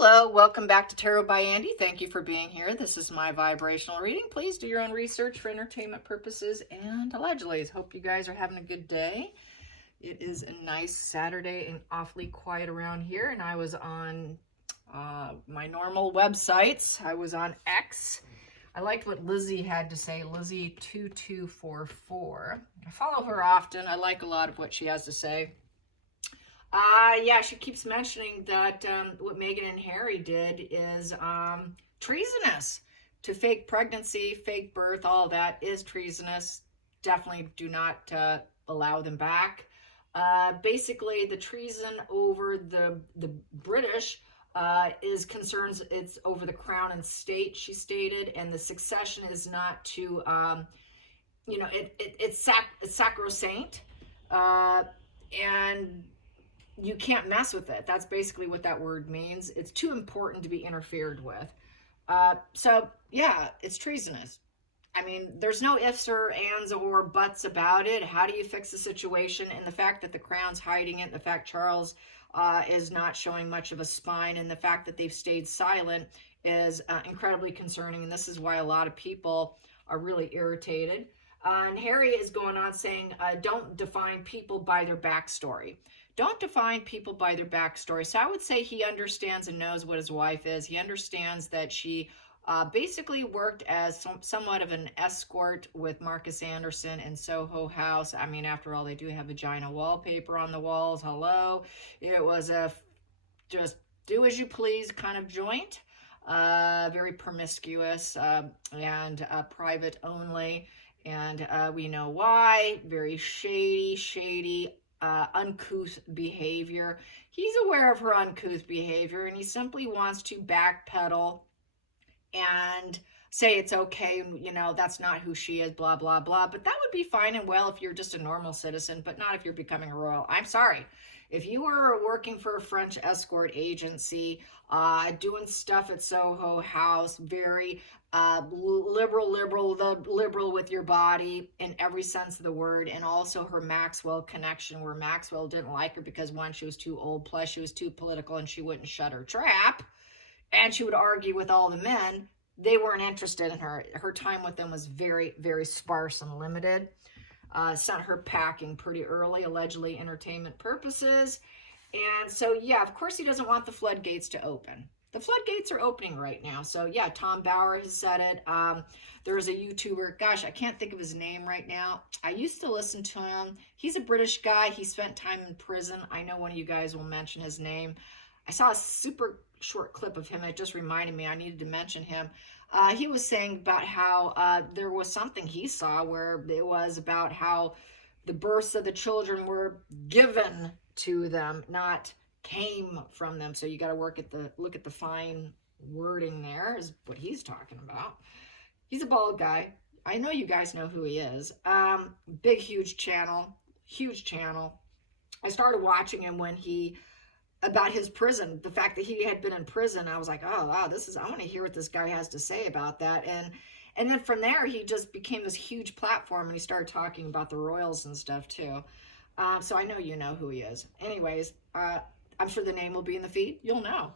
Hello, welcome back to Tarot by Andy. Thank you for being here. This is my vibrational reading. Please do your own research for entertainment purposes and allegedly. Hope you guys are having a good day. It is a nice Saturday and awfully quiet around here, and I was on my normal websites. I was on X. I liked what Lizzie had to say, Lizzie2244. I follow her often. I like a lot of what she has to say. Yeah, she keeps mentioning that what Meghan and Harry did is treasonous. To fake pregnancy, fake birth, all that is treasonous. Definitely do not allow them back. Basically, the treason over the British is concerns. It's over the crown and state, she stated, and the succession is not to, it's sacrosanct, and you can't mess with it. That's basically what that word means. It's too important to be interfered with. So yeah, it's treasonous. I mean, there's no ifs or ands or buts about it. How do you fix the situation? And the fact that the crown's hiding it, the fact Charles is not showing much of a spine, and the fact that they've stayed silent is incredibly concerning. And this is why a lot of people are really irritated. And Harry is going on saying, don't define people by their backstory. Don't define people by their backstory. So I would say he understands and knows what his wife is. He understands that she basically worked as somewhat of an escort with Marcus Anderson in Soho House. I mean, after all, they do have vagina wallpaper on the walls. Hello. It was a just do as you please kind of joint. Very promiscuous and private only. And we know why. Very shady, uncouth behavior. He's aware of her uncouth behavior, and he simply wants to backpedal and say it's okay, that's not who she is, blah, blah, blah. But that would be fine and well if you're just a normal citizen, but not if you're becoming a royal. I'm sorry. If you were working for a French escort agency, doing stuff at Soho House, very liberal with your body in every sense of the word, and also her Maxwell connection, where Maxwell didn't like her because, one, she was too old, plus she was too political and she wouldn't shut her trap, and she would argue with all the men. They weren't interested in her. Her time with them was very, very sparse and limited. Sent her packing pretty early, allegedly entertainment purposes. And so, yeah, of course he doesn't want the floodgates to open. The floodgates are opening right now. So, yeah, Tom Bauer has said it. There's a YouTuber. Gosh, I can't think of his name right now. I used to listen to him. He's a British guy. He spent time in prison. I know one of you guys will mention his name. I saw a super short clip of him. It just reminded me I needed to mention him. He was saying about how there was something he saw where it was about how the births of the children were given to them, not came from them. So you got to look at the fine wording there is what he's talking about. He's a bald guy. I know you guys know who he is. Big, huge channel. I started watching him when about his prison, the fact that he had been in prison. I was like, oh wow, I want to hear what this guy has to say about that. And then from there, he just became this huge platform, and he started talking about the royals and stuff too. So I know you know who he is. Anyways, I'm sure the name will be in the feed. You'll know,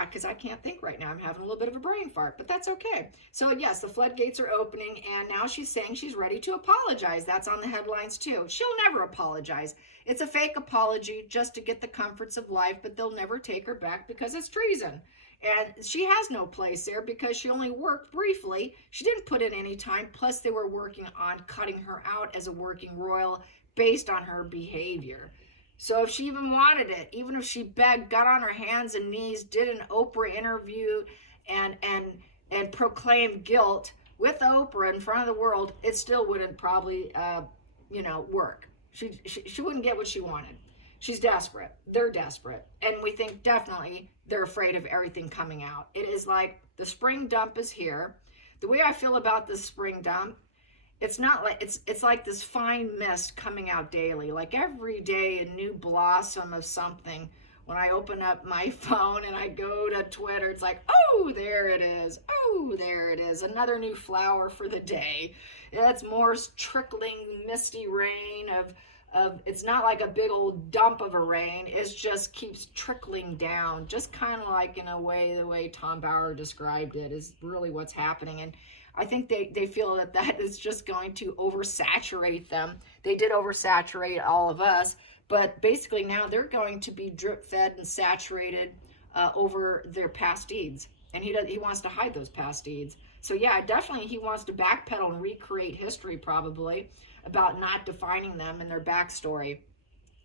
because I can't think right now. I'm having a little bit of a brain fart, but that's okay. So yes, the floodgates are opening, and now she's saying she's ready to apologize. That's on the headlines too. She'll never apologize. It's a fake apology just to get the comforts of life, but they'll never take her back because it's treason. And she has no place there because she only worked briefly. She didn't put in any time. Plus, they were working on cutting her out as a working royal based on her behavior. So if she even wanted it, even if she begged, got on her hands and knees, did an Oprah interview and proclaimed guilt with Oprah in front of the world, it still wouldn't probably, work. She wouldn't get what she wanted. She's desperate. They're desperate. And we think definitely they're afraid of everything coming out. It is like the spring dump is here. The way I feel about this spring dump, it's not like it's like this fine mist coming out daily. Like every day a new blossom of something. When I open up my phone and I go to Twitter, it's like, oh, there it is. Oh, there it is. Another new flower for the day. It's more trickling misty rain it's not like a big old dump of a rain. It just keeps trickling down, just kind of like in a way, the way Tom Bauer described it is really what's happening. And I think they feel that that is just going to oversaturate them. They did oversaturate all of us, but basically now they're going to be drip fed and saturated over their past deeds. And he wants to hide those past deeds. So yeah, definitely he wants to backpedal and recreate history, probably, about not defining them and their backstory.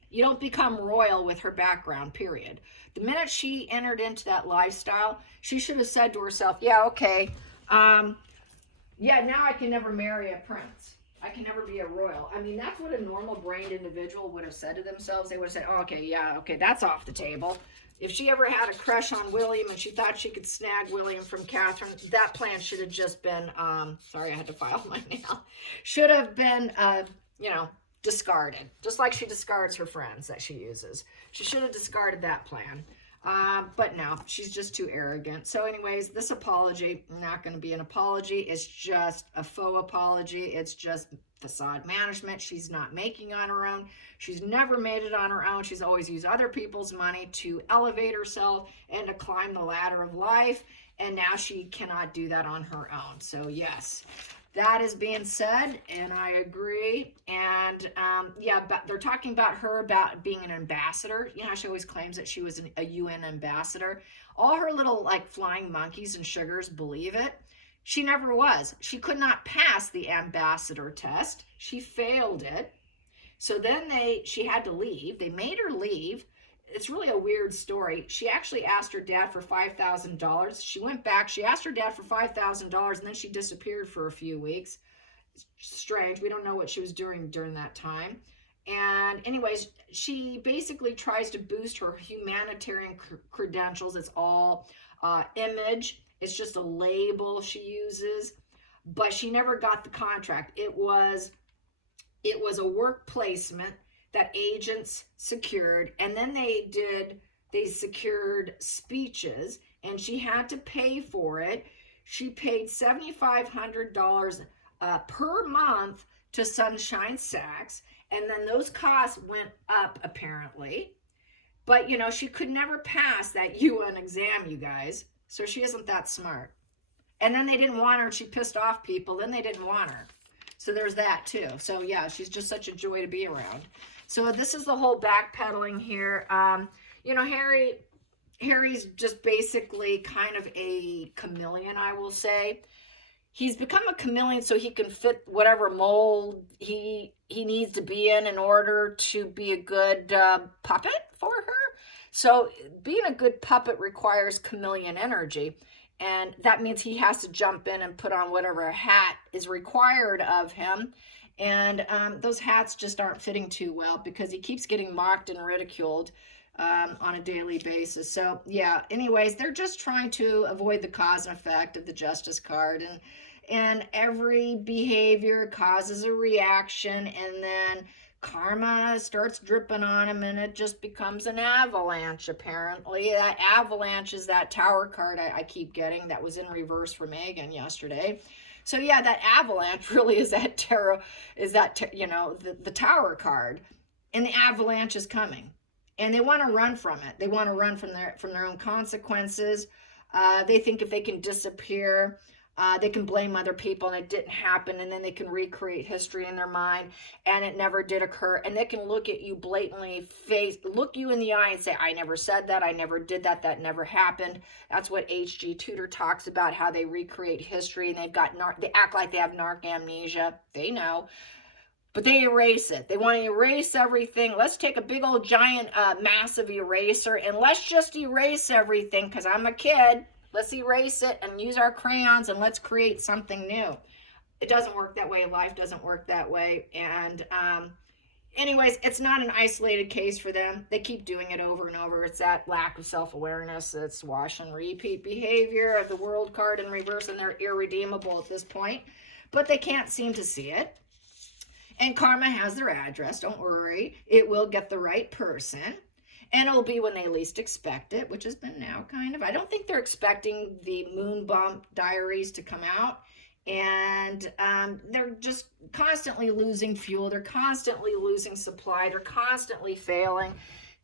You don't become royal with her background, period. The minute she entered into that lifestyle, she should have said to herself, yeah, okay, yeah, now I can never marry a prince. I can never be a royal. I mean, that's what a normal-brained individual would have said to themselves. They would have said, oh, okay, yeah, okay, that's off the table. If she ever had a crush on William and she thought she could snag William from Catherine, that plan should have just been, sorry, I had to file my nail, should have been, you know, discarded. Just like she discards her friends that she uses. She should have discarded that plan. But no, she's just too arrogant. So anyways, this apology, not going to be an apology. It's just a faux apology. It's just facade management. She's not making on her own. She's never made it on her own. She's always used other people's money to elevate herself and to climb the ladder of life. And now she cannot do that on her own. So yes, that is being said, and I agree. And yeah, but they're talking about her about being an ambassador. You know, she always claims that she was a UN ambassador. All her little like flying monkeys and sugars believe it. She never was. She could not pass the ambassador test. She failed it. So then she had to leave. They made her leave. It's really a weird story. She actually asked her dad for $5,000. She went back. She asked her dad for $5,000, and then she disappeared for a few weeks. Strange. We don't know what she was doing during that time. And anyways, she basically tries to boost her humanitarian credentials. It's all image. It's just a label she uses. But she never got the contract. It was a work placement that agents secured, and then they secured speeches, and she had to pay for it. She paid $7,500 per month to Sunshine Sachs, and then those costs went up apparently. But you know, she could never pass that UN exam, you guys. So she isn't that smart. And then they didn't want her, and she pissed off people. Then they didn't want her. So there's that too. So yeah, she's just such a joy to be around. So this is the whole backpedaling here. You know, Harry's just basically kind of a chameleon, I will say. He's become a chameleon so he can fit whatever mold he needs to be in order to be a good puppet for her. So being a good puppet requires chameleon energy. And that means he has to jump in and put on whatever hat is required of him. And those hats just aren't fitting too well because he keeps getting mocked and ridiculed on a daily basis. So yeah, anyways, they're just trying to avoid the cause and effect of the Justice card. And every behavior causes a reaction, and then karma starts dripping on him, and it just becomes an avalanche, apparently. That avalanche is that tower card I keep getting that was in reverse for Megan yesterday. So yeah, that avalanche really is that tarot, you know, the tower card, and the avalanche is coming, and they want to run from it. They want to run from their own consequences. They think if they can disappear, they can blame other people and it didn't happen, and then they can recreate history in their mind and it never did occur, and they can look at you blatantly, look you in the eye and say, I never said that, I never did that, that never happened. That's what H.G. Tudor talks about, how they recreate history, and they act like they have narc amnesia. They know, but they erase it. They want to erase everything. Let's take a big old giant massive eraser and let's just erase everything because I'm a kid. Let's erase it and use our crayons and let's create something new. It doesn't work that way. Life doesn't work that way. And anyways, it's not an isolated case for them. They keep doing it over and over. It's that lack of self-awareness. It's wash and repeat behavior of the world card in reverse, and they're irredeemable at this point. But they can't seem to see it. And karma has their address. Don't worry. It will get the right person. And it'll be when they least expect it, which has been now kind of. I don't think they're expecting the Moon Bump Diaries to come out And they're just constantly losing fuel. They're constantly losing supply. They're constantly failing.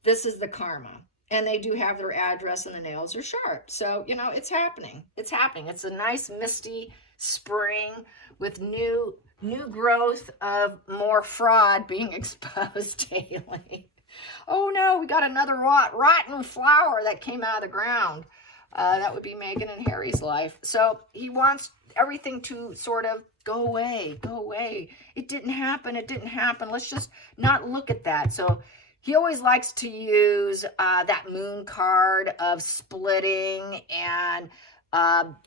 This is the karma. And they do have their address, and the nails are sharp. So, you know, it's happening. It's happening. It's a nice misty spring with new growth of more fraud being exposed daily. Oh no, we got another rotten flower that came out of the ground. That would be Meghan and Harry's life. So he wants everything to sort of go away, go away. It didn't happen. It didn't happen. Let's just not look at that. So he always likes to use that moon card of splitting and,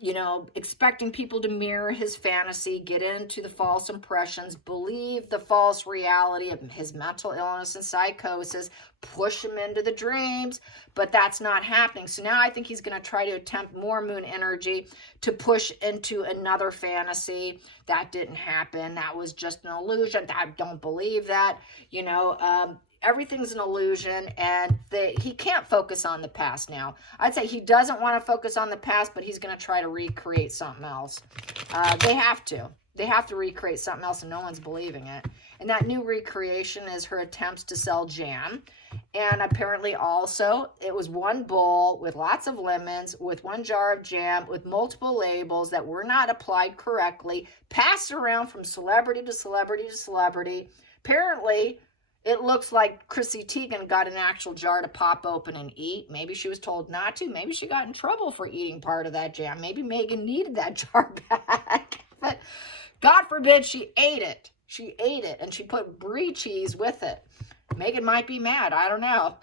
you know, expecting people to mirror his fantasy, get into the false impressions, believe the false reality of his mental illness and psychosis, push him into the dreams, but that's not happening. So now I think he's going to try to attempt more moon energy to push into another fantasy. That didn't happen. That was just an illusion. I don't believe that, you know, everything's an illusion, and he can't focus on the past now. I'd say he doesn't want to focus on the past, but he's going to try to recreate something else. They have to. They have to recreate something else, and no one's believing it. And that new recreation is her attempts to sell jam. And apparently also, it was one bowl with lots of lemons, with one jar of jam, with multiple labels that were not applied correctly, passed around from celebrity to celebrity to celebrity. Apparently, it looks like Chrissy Teigen got an actual jar to pop open and eat. Maybe she was told not to. Maybe she got in trouble for eating part of that jam. Maybe Meghan needed that jar back. But God forbid she ate it. She ate it, and she put brie cheese with it. Meghan might be mad. I don't know.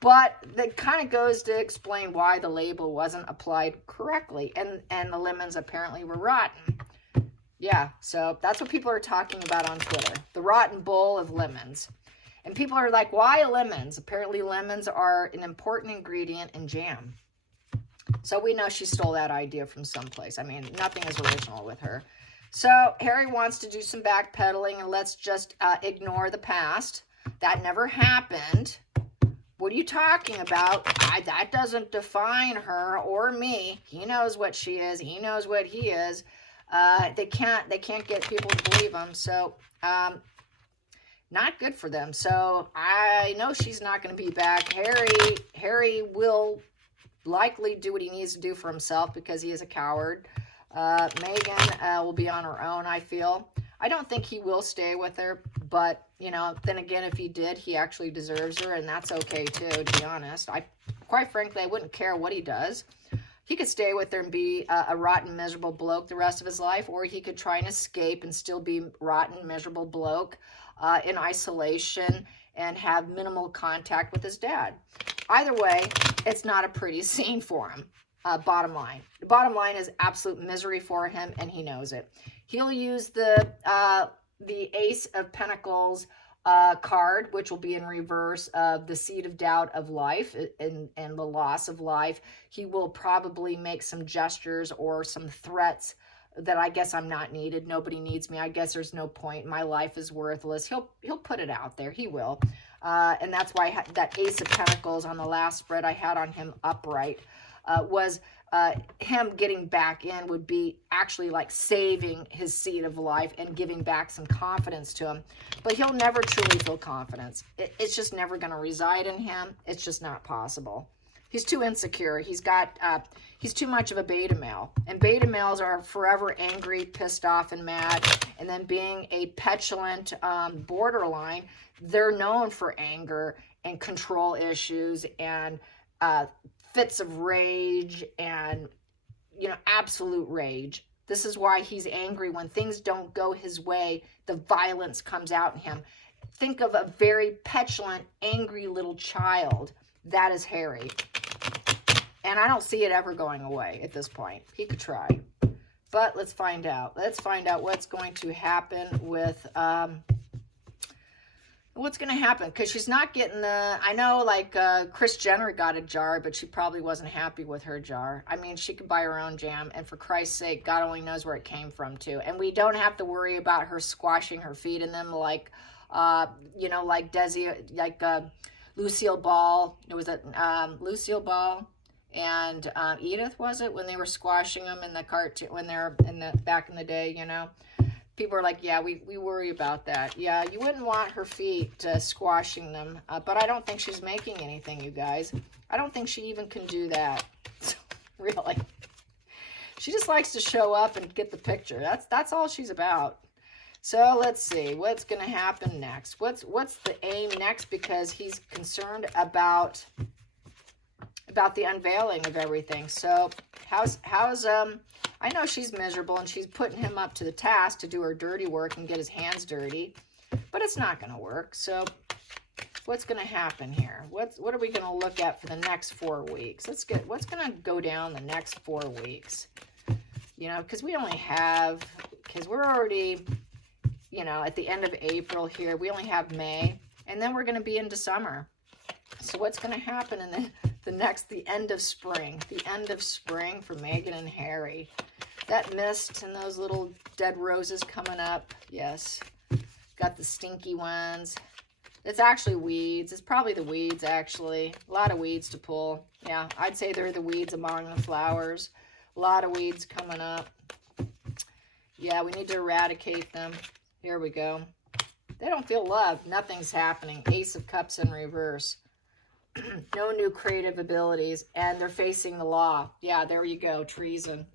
But that kind of goes to explain why the label wasn't applied correctly. And the lemons apparently were rotten. Yeah, so that's what people are talking about on Twitter. The rotten bowl of lemons. And people are like, why lemons? Apparently lemons are an important ingredient in jam. So we know she stole that idea from someplace. I mean, nothing is original with her. So Harry wants to do some backpedaling, and let's just ignore the past. That never happened. What are you talking about? That doesn't define her or me. He knows what she is. He knows what he is. They can't get people to believe them. So, not good for them. So I know she's not going to be back. Harry will likely do what he needs to do for himself because he is a coward. Meghan will be on her own, I feel. I don't think he will stay with her, but, you know, then again, if he did, he actually deserves her, and that's okay too, to be honest. Quite frankly, I wouldn't care what he does. He could stay with her and be a rotten, miserable bloke the rest of his life, or he could try and escape and still be rotten, miserable bloke in isolation and have minimal contact with his dad. Either way, it's not a pretty scene for him. Bottom line. The bottom line is absolute misery for him, and he knows it. He'll use the Ace of Pentacles card, which will be in reverse of the seed of doubt of life and the loss of life. He will probably make some gestures or some threats that I guess I'm not needed. Nobody needs me. I guess there's no point. My life is worthless. He'll put it out there. He will. And that's why that Ace of Pentacles on the last spread I had on him upright was him getting back in would be actually like saving his seed of life and giving back some confidence to him. But he'll never truly feel confidence. It's just never going to reside in him. It's just not possible. He's too insecure. He's too much of a beta male. And beta males are forever angry, pissed off, and mad. And then being a petulant borderline, they're known for anger and control issues and fits of rage and, you know, absolute rage. This is why he's angry when things don't go his way. The violence comes out in him. Think of a very petulant, angry little child. That is Harry. And I don't see it ever going away at this point. He could try. But let's find out. Let's find out what's going to happen with... what's going to happen, because she's not getting the, I know like Kris Jenner got a jar, but she probably wasn't happy with her jar. I mean, she could buy her own jam, and for Christ's sake, God only knows where it came from too. And we don't have to worry about her squashing her feet in them like, you know, like Lucille Ball. It was Lucille Ball And Edith, was it, when they were squashing them in the cartoon, when they're in the back in the day, you know? People are like, yeah, we worry about that. Yeah, you wouldn't want her feet squashing them. But I don't think she's making anything, you guys. I don't think she even can do that. Really. She just likes to show up and get the picture. That's all she's about. So let's see. What's going to happen next? What's the aim next? Because he's concerned about the unveiling of everything. So how's I know she's miserable and she's putting him up to the task to do her dirty work and get his hands dirty, but it's not going to work. So what's going to happen here? What are we going to look at for the next 4 weeks? Let's get what's going to go down the next 4 weeks. You know, because we only have, because we're already, you know, at the end of April here. We only have May, and then we're going to be into summer. So what's going to happen in the end of spring? The end of spring for Meghan and Harry. That mist and those little dead roses coming up. Yes. Got the stinky ones. It's actually weeds. It's probably the weeds, actually. A lot of weeds to pull. Yeah, I'd say they're the weeds among the flowers. A lot of weeds coming up. Yeah, we need to eradicate them. Here we go. They don't feel loved. Nothing's happening. Ace of Cups in reverse. No new creative abilities. And they're facing the law. Yeah, there you go. Treason.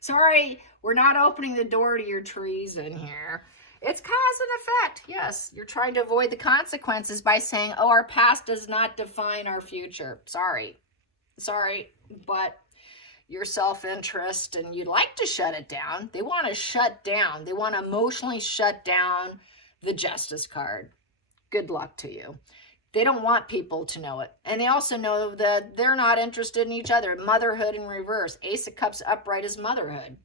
Sorry, we're not opening the door to your treason here. It's cause and effect. Yes, you're trying to avoid the consequences by saying, oh, our past does not define our future. Sorry, but your self-interest, and you'd like to shut it down. They want to shut down. They want to emotionally shut down the Justice card. Good luck to you. They don't want people to know it. And they also know that they're not interested in each other. Motherhood in reverse. Ace of Cups upright is motherhood.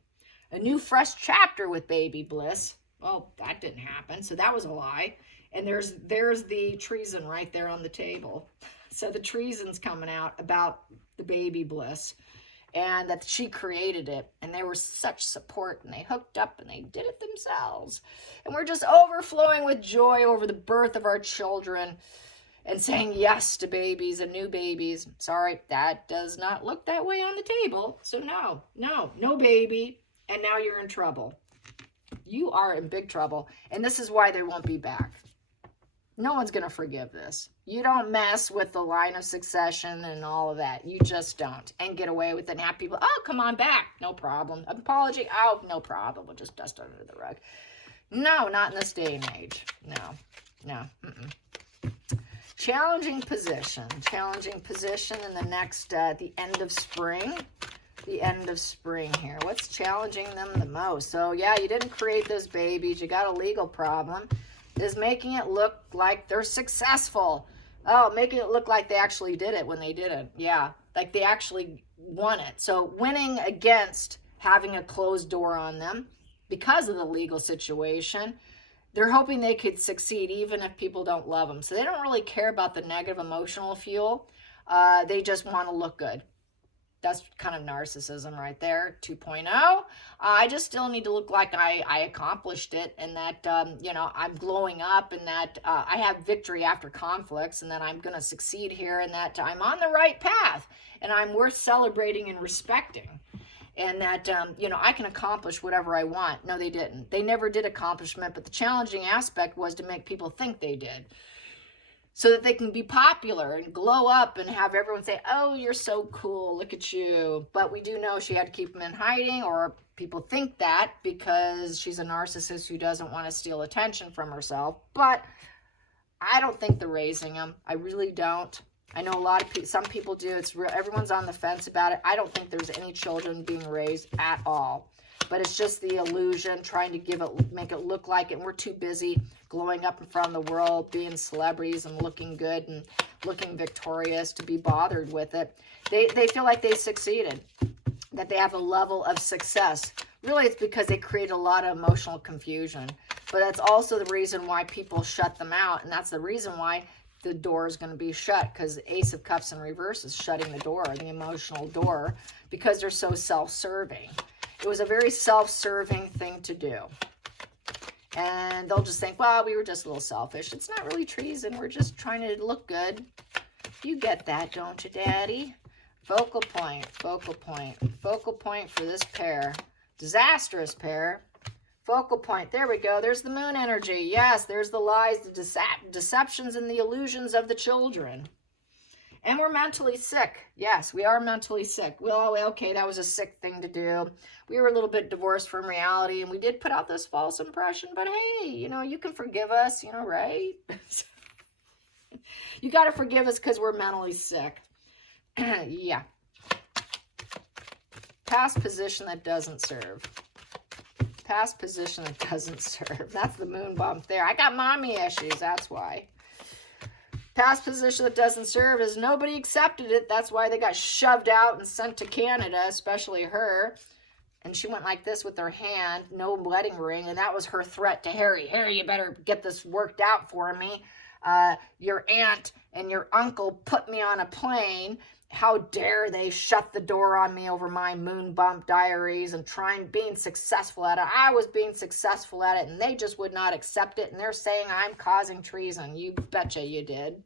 A new fresh chapter with baby bliss. Well, that didn't happen, so that was a lie. And there's the treason right there on the table. So the treason's coming out about the baby bliss, and that she created it, and they were such support, and they hooked up, and they did it themselves. And we're just overflowing with joy over the birth of our children, and saying yes to babies and new babies. Sorry, that does not look that way on the table. So no baby, and now you're in trouble. You are in big trouble, and this is why they won't be back. No one's going to forgive this. You don't mess with the line of succession and all of that. You just don't. And get away with it and have people, oh, come on back. No problem. Apology. Oh, no problem. We'll just dust under the rug. No, not in this day and age. No. Challenging position in the next, the end of spring. The end of spring here. What's challenging them the most? So yeah, you didn't create those babies. You got a legal problem. Is making it look like they're successful. Oh, making it look like they actually did it when they didn't. Yeah, like they actually won it. So winning against having a closed door on them because of the legal situation. They're hoping they could succeed even if people don't love them. So they don't really care about the negative emotional fuel. They just want to look good. That's kind of narcissism right there, 2.0. I just still need to look like I accomplished it, and that, I'm glowing up, and that I have victory after conflicts, and that I'm going to succeed here, and that I'm on the right path, and I'm worth celebrating and respecting, and that, I can accomplish whatever I want. No, they didn't. They never did accomplishment, but the challenging aspect was to make people think they did, so that they can be popular and glow up and have everyone say, oh, you're so cool, look at you. But we do know she had to keep them in hiding, or people think that because she's a narcissist who doesn't want to steal attention from herself. But I don't think they're raising them. I really don't. I know a lot of people, some people do. It's real. Everyone's on the fence about it. I don't think there's any children being raised at all. But it's just the illusion, trying to make it look like it. And we're too busy glowing up in front of the world, being celebrities and looking good and looking victorious to be bothered with it. They feel like they succeeded, that they have a level of success. Really, it's because they create a lot of emotional confusion. But that's also the reason why people shut them out. And that's the reason why the door is going to be shut, because Ace of Cups in reverse is shutting the door, the emotional door, because they're so self-serving. It was a very self-serving thing to do. And they'll just think, well, we were just a little selfish. It's not really treason. We're just trying to look good. You get that, don't you, Daddy? Focal point, focal point, focal point for this pair. Disastrous pair. Focal point. There we go. There's the moon energy. Yes, there's the lies, the deceptions, and the illusions of the children. And we're mentally sick. Yes, we are mentally sick. Well, okay, that was a sick thing to do. We were a little bit divorced from reality, and we did put out this false impression. But hey, you know, you can forgive us, you know, right? You got to forgive us because we're mentally sick. Yeah. Past position that doesn't serve. Past position that doesn't serve. That's the moon bump there. I got mommy issues, that's why. Past position that doesn't serve is nobody accepted it. That's why they got shoved out and sent to Canada, especially her. And she went like this with her hand, no wedding ring, and that was her threat to Harry. Harry, you better get this worked out for me. Your aunt and your uncle put me on a plane. How dare they shut the door on me over my moon bump diaries and being successful at it. I was being successful at it, and they just would not accept it, and they're saying I'm causing treason. You betcha you did.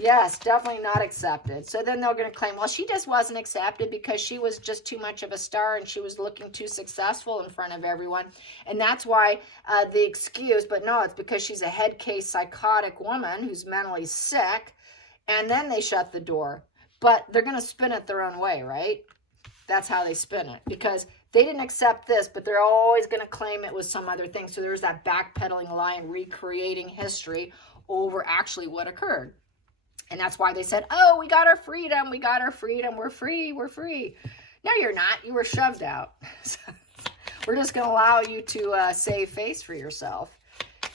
Yes, definitely not accepted. So then they're going to claim, well, she just wasn't accepted because she was just too much of a star and she was looking too successful in front of everyone. And that's why the excuse, but no, it's because she's a head case psychotic woman who's mentally sick. And then they shut the door. But they're going to spin it their own way, right? That's how they spin it. Because they didn't accept this, but they're always going to claim it was some other thing. So there's that backpedaling lie and recreating history over actually what occurred. And that's why they said, oh, we got our freedom. We got our freedom. We're free. We're free. No, you're not. You were shoved out. We're just going to allow you to save face for yourself.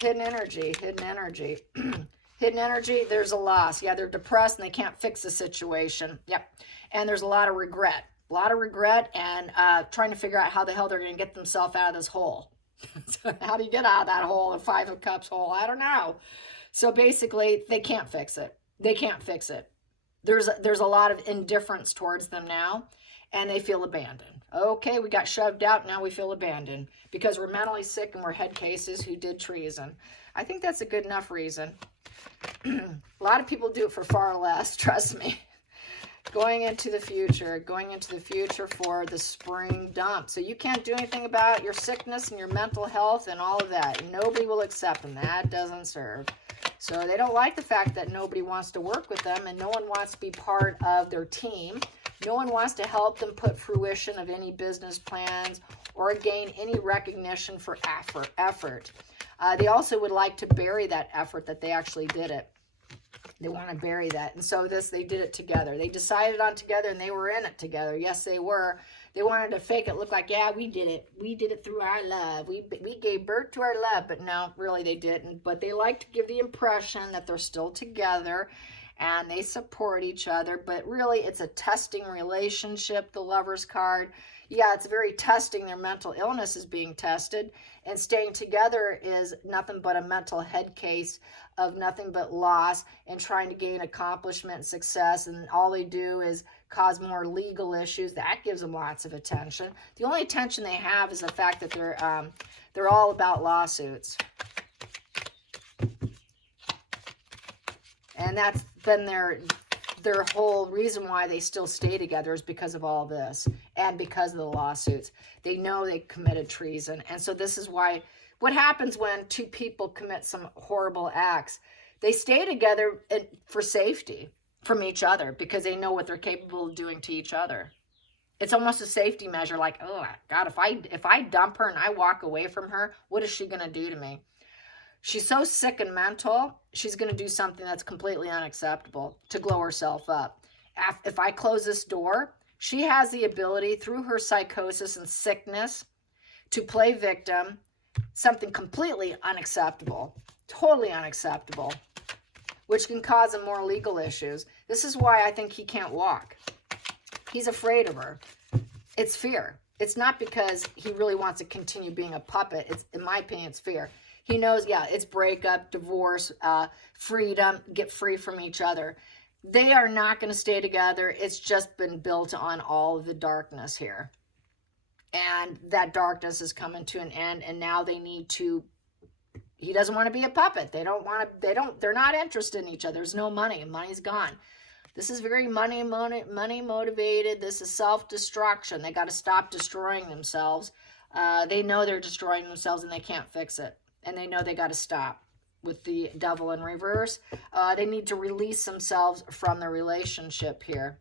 Hidden energy. Hidden energy. Hidden energy, there's a loss. Yeah, they're depressed and they can't fix the situation. Yep. And there's a lot of regret. A lot of regret and trying to figure out how the hell they're going to get themselves out of this hole. So how do you get out of that hole, a Five of Cups hole? I don't know. So basically, they can't fix it. They can't fix it. There's a lot of indifference towards them now, and they feel abandoned. Okay, we got shoved out, now we feel abandoned because we're mentally sick and we're head cases who did treason. I think that's a good enough reason. A lot of people do it for far less, trust me. Going into the future for the spring dump. So you can't do anything about your sickness and your mental health and all of that. Nobody will accept them. That doesn't serve. So they don't like the fact that nobody wants to work with them and no one wants to be part of their team. No one wants to help them put fruition of any business plans or gain any recognition for effort. They also would like to bury that effort that they actually did it. They want to bury that. And so they did it together. They decided on together and they were in it together. Yes, they were. They wanted to fake it, look like, yeah, we did it. We did it through our love. We gave birth to our love. But no, really they didn't. But they like to give the impression that they're still together and they support each other. But really it's a testing relationship, the Lover's card. Yeah, it's very testing. Their mental illness is being tested. And staying together is nothing but a mental head case of nothing but loss and trying to gain accomplishment and success. And all they do is cause more legal issues. That gives them lots of attention. The only attention they have is the fact that they're all about lawsuits. And that's been their whole reason why they still stay together is because of all this and because of the lawsuits. They know they committed treason. And so this is why, what happens when two people commit some horrible acts? They stay together for safety from each other because they know what they're capable of doing to each other. It's almost a safety measure, like, oh God, if I dump her and I walk away from her, what is she going to do to me? She's so sick and mental, she's going to do something that's completely unacceptable to glow herself up. If I close this door, she has the ability through her psychosis and sickness to play victim, something completely unacceptable, totally unacceptable, which can cause him more legal issues. This is why I think he can't walk. He's afraid of her. It's fear. It's not because he really wants to continue being a puppet. It's, in my opinion, it's fear. He knows, yeah, it's breakup, divorce, freedom, get free from each other. They are not going to stay together. It's just been built on all of the darkness here. And that darkness is coming to an end, and now they need to, he doesn't want to be a puppet. They're not interested in each other. There's no money. Money's gone. This is very money motivated. This is self-destruction. They got to stop destroying themselves. They know they're destroying themselves and they can't fix it. And they know they got to stop. With the devil in reverse, they need to release themselves from the relationship here.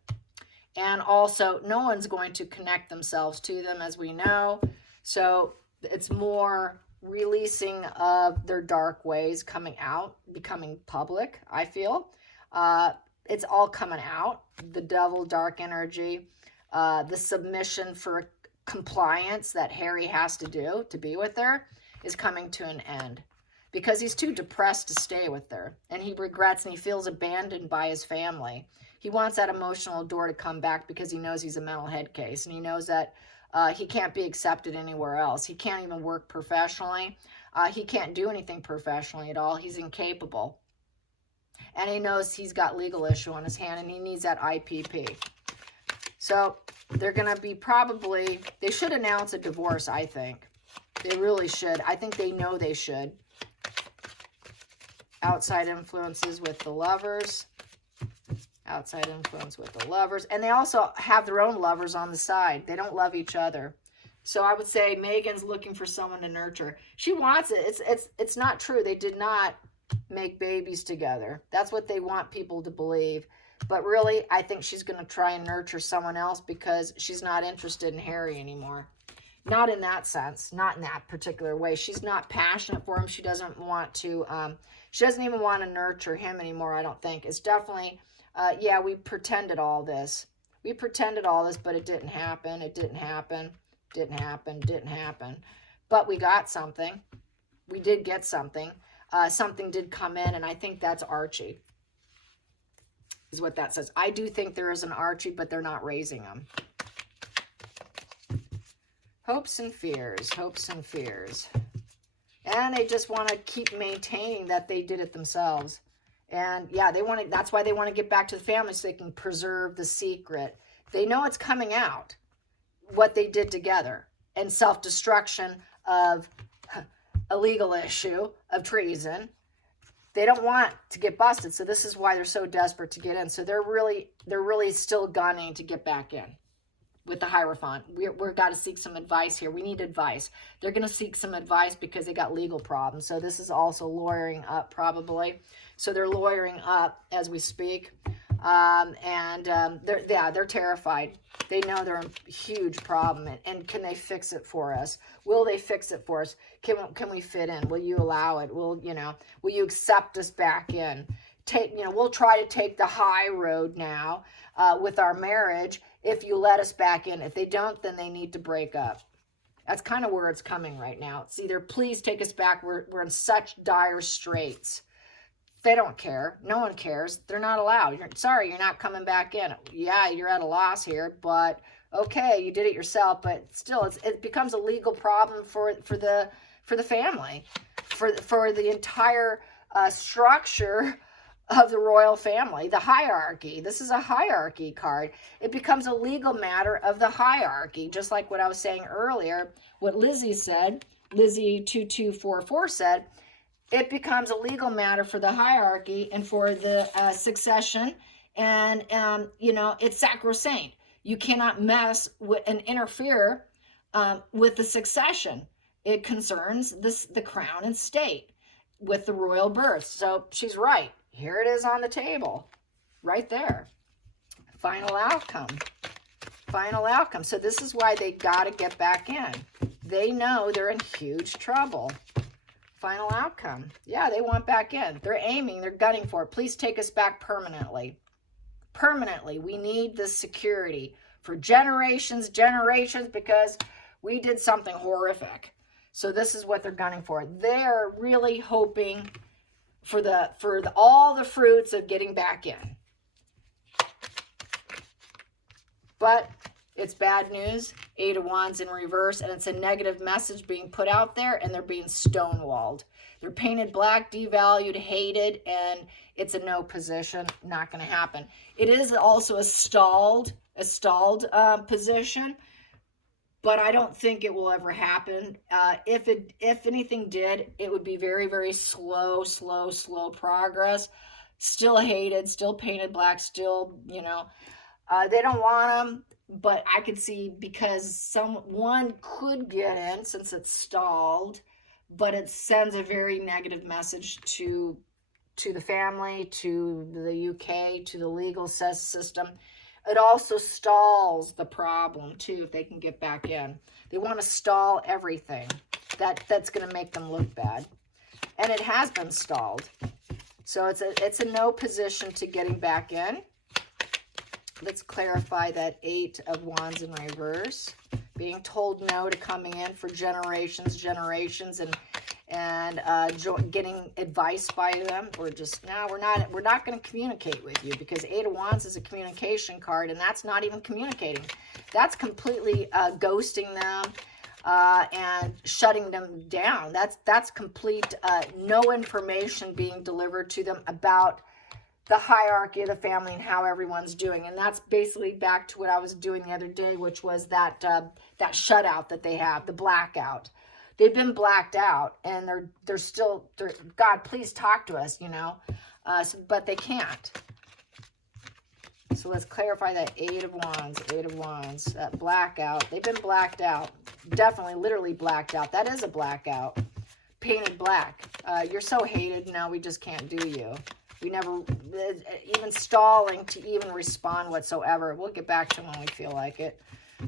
And also, no one's going to connect themselves to them, as we know. So it's more releasing of their dark ways coming out, becoming public, I feel. It's all coming out. The devil, dark energy, the submission for compliance that Harry has to do to be with her is coming to an end. Because he's too depressed to stay with her. And he regrets and he feels abandoned by his family. He wants that emotional door to come back because he knows he's a mental head case. And he knows that he can't be accepted anywhere else. He can't even work professionally. He can't do anything professionally at all. He's incapable. And he knows he's got legal issue on his hand and he needs that IPP. So they're going to be probably, they should announce a divorce, I think. They really should. I think they know they should. Outside influences with the lovers. Outside influence with the lovers. And they also have their own lovers on the side. They don't love each other. So I would say Megan's looking for someone to nurture. She wants it. It's not true. They did not make babies together. That's what they want people to believe. But really, I think she's going to try and nurture someone else because she's not interested in Harry anymore. Not in that sense. Not in that particular way. She's not passionate for him. She doesn't want to... she doesn't even want to nurture him anymore, I don't think. It's definitely, yeah, we pretended all this. We pretended all this, but it didn't happen. It didn't happen. Didn't happen. Didn't happen. But we got something. We did get something. Something did come in, and I think that's Archie. Is what that says. I do think there is an Archie, but they're not raising him. Hopes and fears. Hopes and fears. And they just want to keep maintaining that they did it themselves. And yeah, they want to, that's why they want to get back to the family so they can preserve the secret. They know it's coming out, what they did together. And self-destruction of a legal issue of treason. They don't want to get busted. So this is why they're so desperate to get in. So they're really still gunning to get back in. With the Hierophant, we've got to seek some advice here. We need advice. They're going to seek some advice because they got legal problems. So this is also lawyering up probably. So they're lawyering up as we speak. They're terrified. They know they're a huge problem. And can they fix it for us? Will they fix it for us? Can we fit in? Will you allow it? Will you accept us back in? We'll try to take the high road now with our marriage. If you let us back in. If they don't, then they need to break up. That's kind of where it's coming right now. It's either please take us back. We're in such dire straits. They don't care. No one cares. They're not allowed. Sorry, you're not coming back in. Yeah, you're at a loss here, but okay, you did it yourself. But still, it becomes a legal problem for the family, for the entire structure of the royal family, the hierarchy. This is a hierarchy card. It becomes a legal matter of the hierarchy, just like what I was saying earlier, what Lizzie said, Lizzie 2244 said, it becomes a legal matter for the hierarchy and for the succession, and it's sacrosanct. You cannot mess with and interfere with the succession. It concerns the crown and state with the royal birth. So she's right. Here it is on the table, right there. Final outcome. Final outcome. So this is why they got to get back in. They know they're in huge trouble. Final outcome. Yeah, they want back in. They're aiming, they're gunning for it. Please take us back permanently. Permanently. We need this security for generations, because we did something horrific. So this is what they're gunning for. They're really hoping for all the fruits of getting back in. But it's bad news. 8 of Wands in reverse, and it's a negative message being put out there, and they're being stonewalled. They're painted black, devalued, hated, and it's a no position. Not going to happen. It is also a stalled position, but I don't think it will ever happen. If anything did, it would be very, very slow progress. still hated, still painted black, still, you know, they don't want him. But I could see, because someone could get in since it's stalled, but it sends a very negative message to the family, to the UK, to the legal system. It also stalls the problem too if they can get back in. They want to stall everything that's going to make them look bad, and it has been stalled. So it's a no position to getting back in. Let's clarify that 8 of Wands in reverse. Being told no to coming in for generations, and getting advice by them. We're just, no, we're not going to communicate with you, because 8 of Wands is a communication card, and that's not even communicating. That's completely ghosting them and shutting them down. That's complete no information being delivered to them about the hierarchy of the family and how everyone's doing. And that's basically back to what I was doing the other day, which was that that shutout that they have, the blackout. They've been blacked out, and they're still, God, please talk to us, you know, but they can't. So let's clarify that 8 of Wands, that blackout. They've been blacked out, definitely, literally blacked out. That is a blackout, painted black. You're so hated, now we just can't do you. We never, even stalling to even respond whatsoever. We'll get back to them when we feel like it.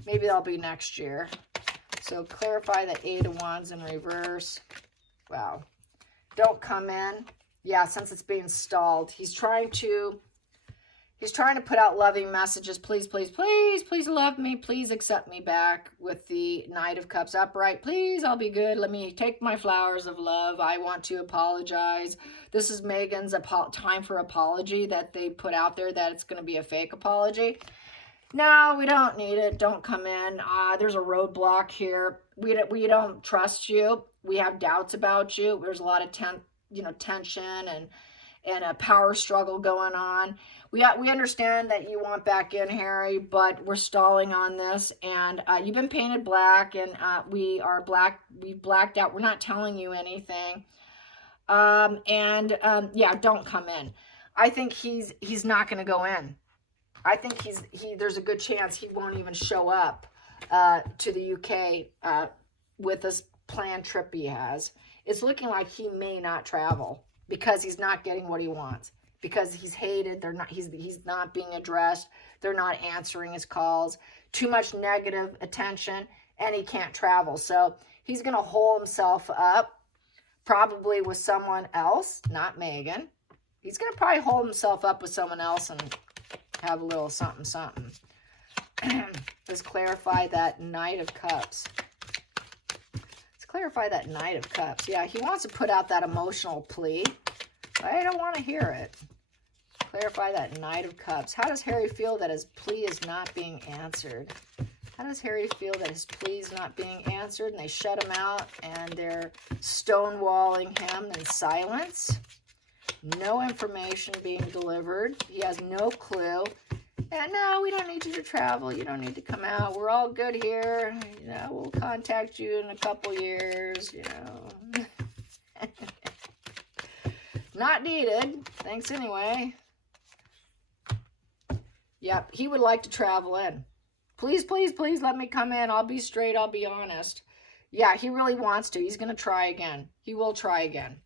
Maybe that'll be next year. So clarify that 8 of Wands in reverse. Wow. Don't come in. Yeah, since it's being stalled. He's trying to put out loving messages. Please, please, please, please love me. Please accept me back, with the Knight of Cups upright. Please, I'll be good. Let me take my flowers of love. I want to apologize. This is Megan's time for apology that they put out there, that it's going to be a fake apology. No, we don't need it. Don't come in. There's a roadblock here. We don't trust you. We have doubts about you. There's a lot of tension and a power struggle going on. We understand that you want back in, Harry, but we're stalling on this. And you've been painted black, and we've blacked out. We're not telling you anything. Yeah, don't come in. I think he's not going to go in. I think there's a good chance he won't even show up to the UK with this planned trip he has. It's looking like he may not travel, because he's not getting what he wants, because he's hated. He's not being addressed. They're not answering his calls. Too much negative attention, and he can't travel. So he's going to hole himself up, probably with someone else, not Megan. He's going to probably hold himself up with someone else and have a little something, something. Let's clarify that Knight of Cups. Let's clarify that Knight of Cups. Yeah, he wants to put out that emotional plea. I don't want to hear it. Clarify that Knight of Cups. How does Harry feel that his plea is not being answered? How does Harry feel that his plea is not being answered, and they shut him out, and they're stonewalling him in silence? No information being delivered. He has no clue. And no, we don't need you to travel. You don't need to come out. We're all good here. You know, we'll contact you in a couple years, you know. Not needed. Thanks anyway. Yep, he would like to travel in. Please, please, please let me come in. I'll be straight. I'll be honest. Yeah, he really wants to. He's going to try again. He will try again.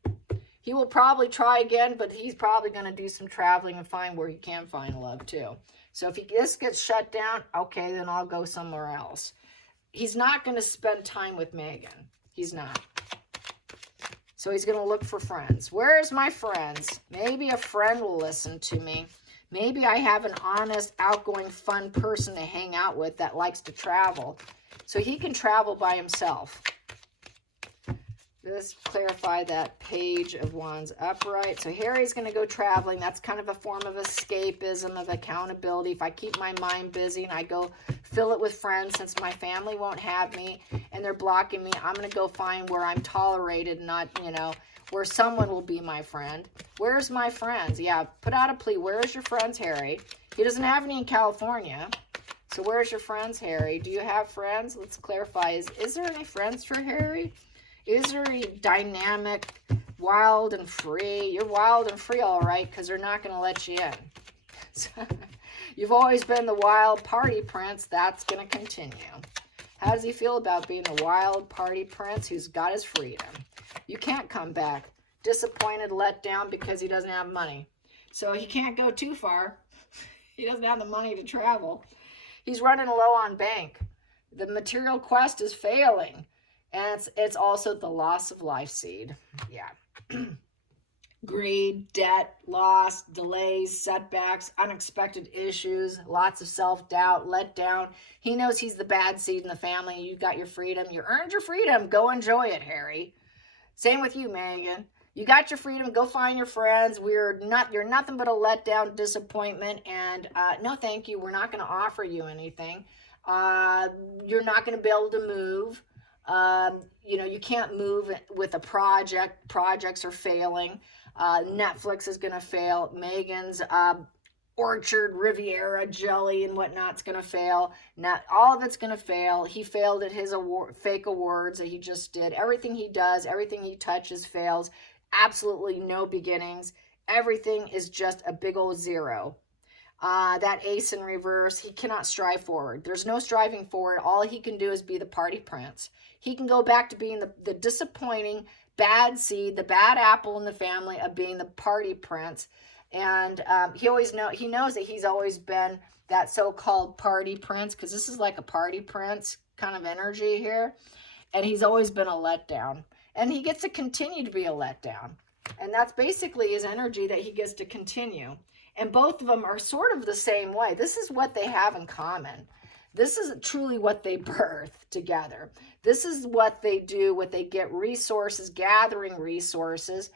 He will probably try again, but he's probably going to do some traveling and find where he can find love too. So if this gets shut down, okay, then I'll go somewhere else. He's not going to spend time with Megan. He's not. So he's going to look for friends. Where's my friends? Maybe a friend will listen to me. Maybe I have an honest, outgoing, fun person to hang out with that likes to travel. So he can travel by himself. Let's clarify that Page of Wands upright. So Harry's going to go traveling. That's kind of a form of escapism, of accountability. If I keep my mind busy and I go fill it with friends, since my family won't have me and they're blocking me, I'm going to go find where I'm tolerated, not, you know, where someone will be my friend. Where's my friends? Yeah, put out a plea. Where's your friends, Harry? He doesn't have any in California. So where's your friends, Harry? Do you have friends? Let's clarify. Is there any friends for Harry? Is there a dynamic Wild and free. You're wild and free, all right, because they're not going to let you in. You've always been the wild party prince. That's going to continue. How does he feel about being a wild party prince who's got his freedom? You can't come back. Disappointed, let down because he doesn't have money. So he can't go too far. He doesn't have the money to travel. He's running low on bank. The material quest is failing. And it's also the loss of life seed. Yeah. Greed, debt, loss, delays, setbacks, unexpected issues, lots of self-doubt, let down. He knows he's the bad seed in the family. You got your freedom. You earned your freedom. Go enjoy it, Harry. Same with you, Megan. You got your freedom. Go find your friends. You're nothing but a letdown, disappointment, and no thank you. We're not going to offer you anything. You're not going to be able to move. You can't move with a project. Projects are failing. Netflix is going to fail. Megan's Orchard, Riviera, Jelly, and whatnot's going to fail. Not all of it's going to fail. He failed at his fake awards that he just did. Everything he does, everything he touches fails. Absolutely no beginnings. Everything is just a big old zero. That ace in reverse, he cannot strive forward. There's no striving forward. All he can do is be the party prince. He can go back to being the disappointing bad seed, the bad apple in the family of being the party prince. And he knows that he's always been that so-called party prince, because this is like a party prince kind of energy here. And he's always been a letdown. And he gets to continue to be a letdown. And that's basically his energy that he gets to continue. And both of them are sort of the same way. This is what they have in common. This is truly what they birth together. This is what they do, what they get resources, gathering resources,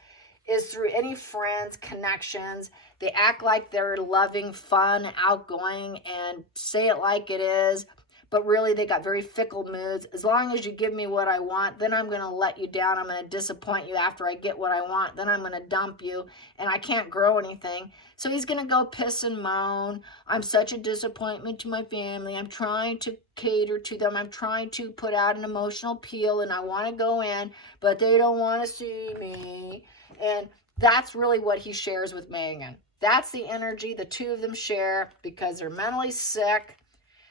is through any friends, connections. They act like they're loving, fun, outgoing, and say it like it is. But really, they got very fickle moods. As long as you give me what I want, then I'm going to let you down. I'm going to disappoint you after I get what I want. Then I'm going to dump you, and I can't grow anything. So he's going to go piss and moan. I'm such a disappointment to my family. I'm trying to cater to them. I'm trying to put out an emotional appeal, and I want to go in, but they don't want to see me. And that's really what he shares with Megan. That's the energy the two of them share, because they're mentally sick.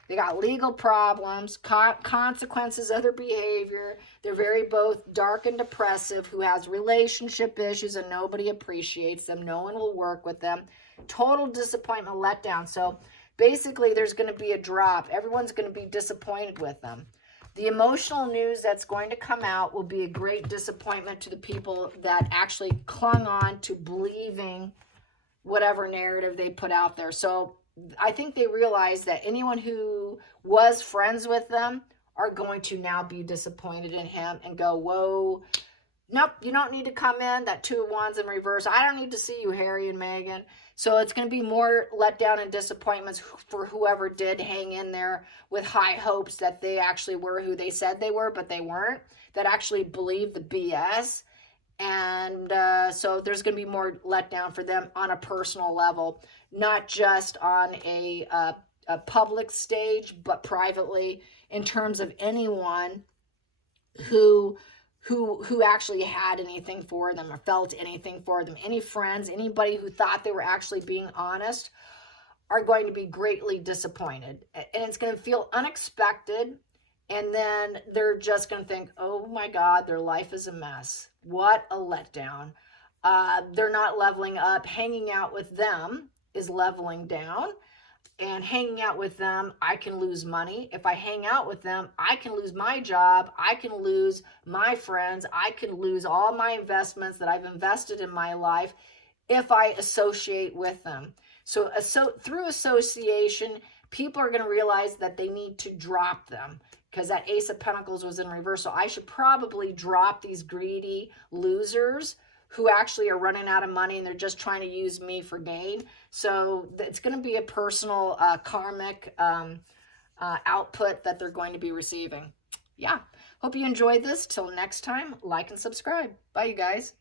They got legal problems, consequences of their behavior. They're very both dark and depressive, who has relationship issues, and nobody appreciates them. No one will work with them. Total disappointment, letdown. So basically, there's going to be a drop. Everyone's going to be disappointed with them. The emotional news that's going to come out will be a great disappointment to the people that actually clung on to believing whatever narrative they put out there. So I think they realize that anyone who was friends with them are going to now be disappointed in him and go, whoa, nope, you don't need to come in. That 2 of Wands in reverse. I don't need to see you, Harry and Meghan. So it's going to be more letdown and disappointments for whoever did hang in there with high hopes that they actually were who they said they were, but they weren't, that actually believed the BS. And so there's going to be more letdown for them on a personal level, not just on a public stage, but privately, in terms of anyone who actually had anything for them or felt anything for them. Any friends, anybody who thought they were actually being honest are going to be greatly disappointed. And it's going to feel unexpected. And then they're just going to think, oh my God, their life is a mess. What a letdown. They're not leveling up. Hanging out with them is leveling down. And hanging out with them, I can lose money. If I hang out with them, I can lose my job. I can lose my friends. I can lose all my investments that I've invested in my life if I associate with them. So through association, people are going to realize that they need to drop them, because that Ace of Pentacles was in reverse. So I should probably drop these greedy losers who actually are running out of money and they're just trying to use me for gain. So it's going to be a personal karmic output that they're going to be receiving. Yeah. Hope you enjoyed this. Till next time, like and subscribe. Bye, you guys.